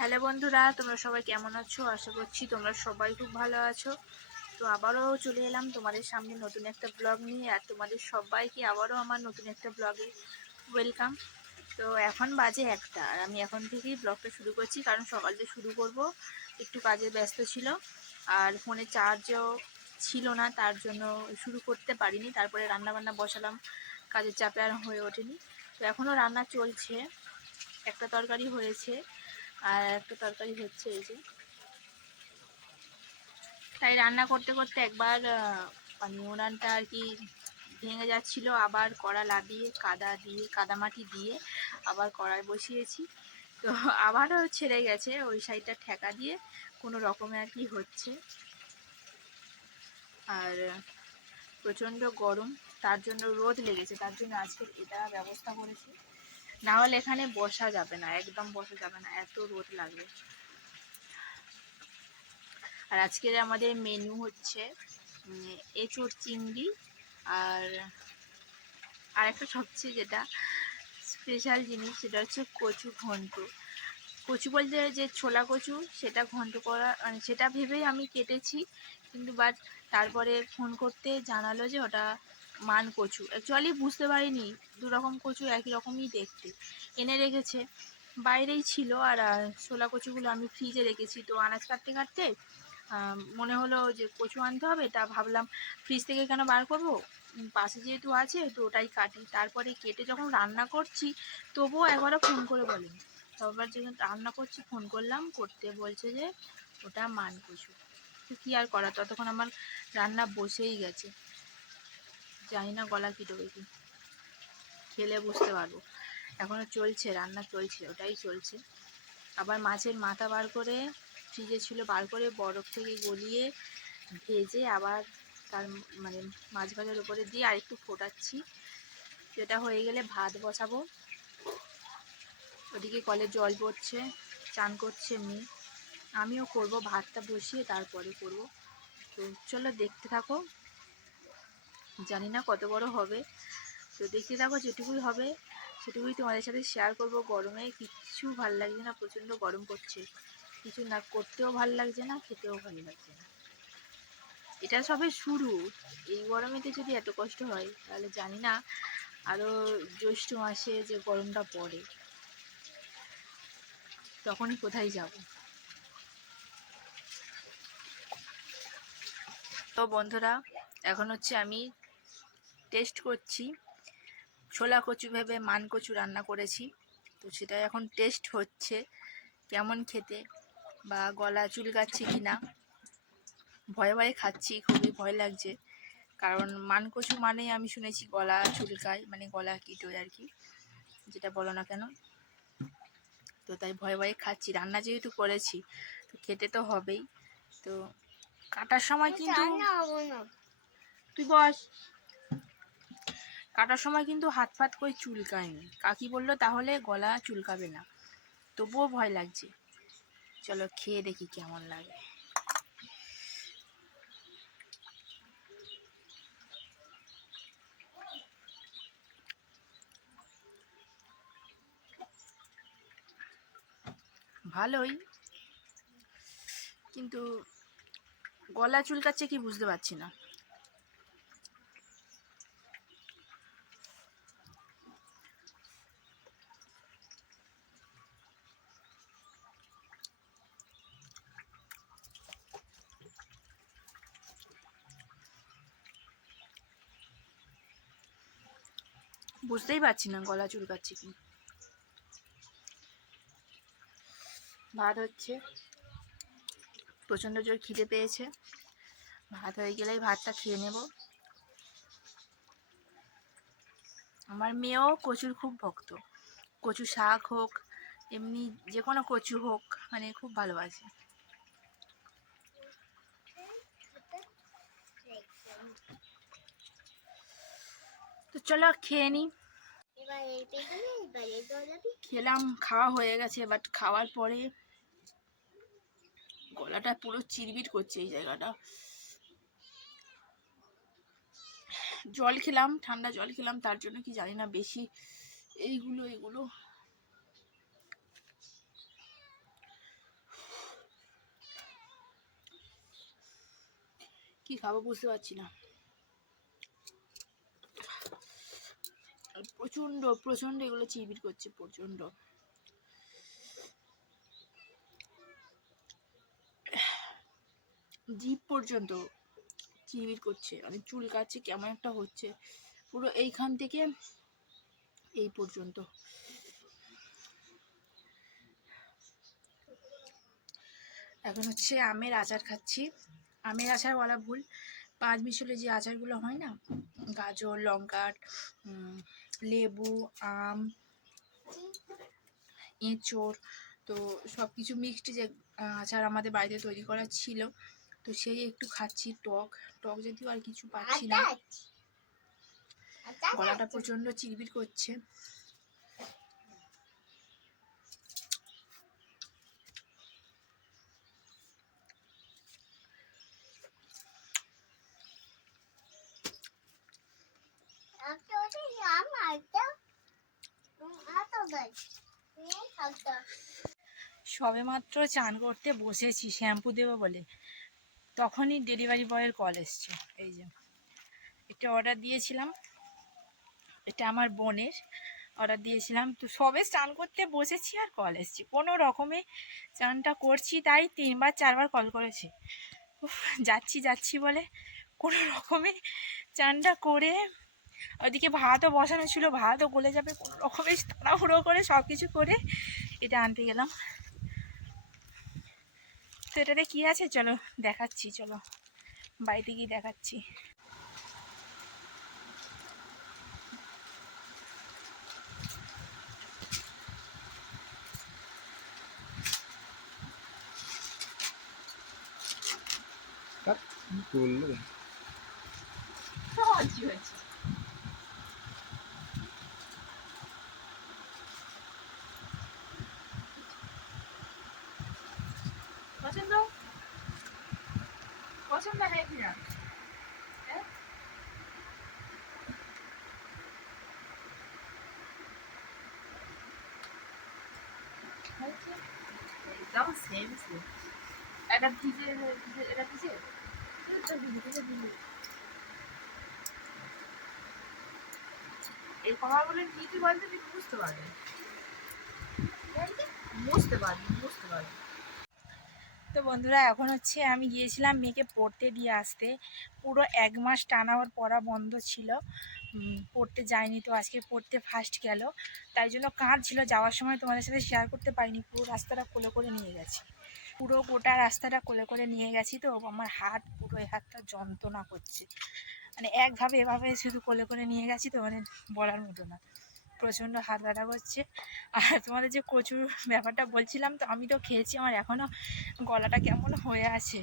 Hello বন্ধুরা, তোমরা সবাই কেমন আছো? আশা করছি তোমরা সবাই খুব ভালো আছো। তো আবারও চলে এলাম তোমাদের সামনে নতুন একটা ব্লগ নিয়ে, আর তোমাদের সবাইকে আবারও আমার নতুন একটা ব্লগে ওয়েলকাম। তো এখন বাজে 1টা, আর আমি এখন থেকেই ব্লগটা শুরু করছি, কারণ সকাল থেকে শুরু করব। একটু কাজে ব্যস্ত ছিল আর ফোনে চার্জও ছিল না, তার জন্য শুরু করতে পারিনি। তারপরে রান্নাবান্না বসালাম, কাজের চাপে আর হয়ে ওঠেনি। তো এখনও রান্না চলছে, একটা তরকারি হয়েছে আর একটা তরকারি হচ্ছে এই যে। তাই রান্না করতে করতে একবার মানে উনানটা আর কি ভেঙে যাচ্ছিল, আবার কড়া লাগিয়ে কাদামাটি দিয়ে আবার কড়াই বসিয়েছি। তো আবারও ছেড়ে গেছে, ওই সাইডটা ঠেকা দিয়ে কোনো রকমে আর কি হচ্ছে। আর প্রচণ্ড গরম, তার জন্য রোদ লেগেছে, তার জন্য আজকে এটা ব্যবস্থা করেছি। না হলে এখানে বসা যাবে না, একদম বসা যাবে না, এত রোদ লাগবে। আর আজকের আমাদের মেনু হচ্ছে এঁচোড় চিংড়ি, আর একটা সবচেয়ে যেটা স্পেশাল জিনিস সেটা হচ্ছে কচু ঘন্ট। কচু বলতে যে ছোলা কচু, সেটা ঘন্ট করা, মানে সেটা ভেবেই আমি কেটেছি, কিন্তু বাট তারপরে ফোন করতে জানালো যে ওটা মান কচু। অ্যাকচুয়ালি বুঝতে পারিনি, দুরকম কচু একই রকমই দেখতে। এনে রেখেছে, বাইরেই ছিল। আর ছোলা কচুগুলো আমি ফ্রিজে রেখেছি। তো আনাজ কাটতে কাটতে মনে হলো যে কচু আনতে হবে, তা ভাবলাম ফ্রিজ থেকে কেন বার করবো, পাশে যেহেতু আছে তো ওটাই কাটি। তারপরে কেটে যখন রান্না করছি, তবুও একবারও ফোন করে বলেনি। তারপর যখন রান্না করছি ফোন করলাম, করতে বলছে যে ওটা মান কচু। তো কী আর করা, ততক্ষণ আমার রান্না বসেই গেছে। জানি না গলা কী ঢোকে কি, খেলে বুঝতে পারবো। এখনও চলছে, রান্না চলছে, ওটাই চলছে। আবার মাছের মাথা বার করে, ফ্রিজে ছিল, বার করে বরফ থেকে গলিয়ে ভেজে আবার তার মানে মাছ ভাজার উপরে দিয়ে আরেকটু ফোটাচ্ছি। যেটা হয়ে গেলে ভাত বসাবো। ওদিকে কলে জল পড়ছে, চান করছে মেয়ে, আমিও করব। ভাতটা বসিয়ে তারপরে করব। তো চলো দেখতে থাকো, জানি না কত বড় হবে, তো দেখতে থাকো। যেটুকুই হবে সেটুকুই তোমাদের সাথে শেয়ার করব। গরমে কিচ্ছু ভাল লাগছে না, প্রচণ্ড গরম পড়ছে, কিছু না করতেও ভাল লাগছে না, খেতেও ভালো লাগছে না। এটা সবে শুরু, এই গরমেতে যদি এত কষ্ট হয় তাহলে জানি না আরও জ্যৈষ্ঠ মাসে যে গরমটা পড়ে তখনই কোথায় যাব। তো বন্ধুরা, এখন হচ্ছে আমি টেস্ট করছি। ছোলা কচু ভেবে মান কচু রান্না করেছি, তো সেটা এখন টেস্ট হচ্ছে কেমন খেতে, বা গলা চুলকাচ্ছে কি না। ভয়ে ভয়ে খাচ্ছি, খুবই ভয় লাগছে, কারণ মান কচু মানে আমি শুনেছি গলা চুলকায়, মানে গলা কিটোয় আর কি, যেটা বলো না কেন। তো তাই ভয়ে ভয়ে খাচ্ছি, রান্না যেহেতু করেছি তো খেতে তো হবেই। তো কাটার সময় কিন্তু তুই বস, কাটার সময় কিন্তু হাত ফাত করে চুলকায়নি। কাকি বললো তাহলে গলা চুলকাবে না, তবুও ভয় লাগছে। চলো খেয়ে দেখি কেমন লাগে। ভালোই, কিন্তু গলা চুলকাচ্ছে কি বুঝতে পারছি না। বুঝতেই পারছি না গলা চুলকাচ্ছে কি। ভাত হচ্ছে, প্রচণ্ড জোর খিদে পেয়েছে, ভাত হয়ে গেলেই ভাতটা খেয়ে নেব। আমার মেয়েও কচুর খুব ভক্ত, কচু শাক হোক, এমনি যে কোনো কচু হোক, মানে খুব ভালোবাসে। তো চলো খেয়ে নিই। খেলাম, খাওয়া হয়ে গেছে, বাট খাওয়ার পরে গলাটা পুরো চিরবির করছে এই জায়গাটা। জল খেলাম, ঠান্ডা জল খেলাম, তার জন্য কি জানি না বেশি এইগুলো কি খাবো বুঝতে পারছি না। প্রচন্ড প্রচন্ড এগুলো চিবির করছে, প্রচন্ড। জিভ পর্যন্ত চিবির করছে, মানে চুল কাচ্ছে, কেমন একটা হচ্ছে পুরো এইখান থেকে এই পর্যন্ত। এখন হচ্ছে আমের আচার খাচ্ছি। আমের আচার বলা ভুল, 5 মিশালি যে আচারগুলো হয় না, গাজর, লঙ্কা, লেবু, আম, এঁচোড়, তো সব কিছু মিক্সড যে আচার আমাদের বাড়িতে তৈরি করা ছিল, তো সেই একটু খাচ্ছি। টক টক যদিও আর কিছু পাচ্ছি না, গলাটা প্রচণ্ড চিরবির করছে। সবে মাত্র চান করতে বসেছি শ্যাম্পু দেবো বলে, তখনই ডেলিভারি বয়ের কল এসছে। এই যে একটা অর্ডার দিয়েছিলাম, এটা আমার বোনের অর্ডার দিয়েছিলাম, তো সবে স্নান করতে বসেছি আর কল এসছে। কোনো রকমে চানটা করছি, তাই 3বার 4বার কল করেছে। যাচ্ছি যাচ্ছি বলে কোনো রকমে চানটা করে, ওইদিকে ভাতও বসানো ছিল, ভাতও গলে যাবে, কোনো রকমে তাড়াহুড়ো করে সব কিছু করে এটা আনতে গেলাম। তো এটাতে কী আছে চলো দেখাচ্ছি, চলো বাড়িতে গিয়ে দেখাচ্ছি। পছন্দ পছন্দ হয় কিনা একদম সেম সেম। এটা ভিজে, এটা ভিজে, এই কথাগুলো কি কি বলতে তুই বুঝতে পারবি, বুঝতে পারবি। তো বন্ধুরা এখন হচ্ছে আমি গিয়েছিলাম মেয়েকে পড়তে দিয়ে আসতে, পুরো 1 মাস টানা ওর পড়া বন্ধ ছিল, পড়তে যায়নি, তো আজকে পড়তে ফার্স্ট গেল, তাই জন্য কাঁদছিল। যাওয়ার সময় তোমাদের সাথে শেয়ার করতে পারিনি, পুরো রাস্তাটা কোলে করে নিয়ে গেছি, পুরো গোটা রাস্তাটা কোলে করে নিয়ে গেছি। তো আমার হাত পুরো, এই হাতটা যন্ত্রণা করছে, মানে একভাবে এভাবে শুধু কোলে করে নিয়ে গেছি, তো মানে বলার মতো না, প্রচণ্ড হাত ব্যথা করছে। আর তোমাদের যে কচুর ব্যাপারটা বলছিলাম, তো আমি তো খেয়েছি, আমার এখনও গলাটা কেমন হয়ে আছে,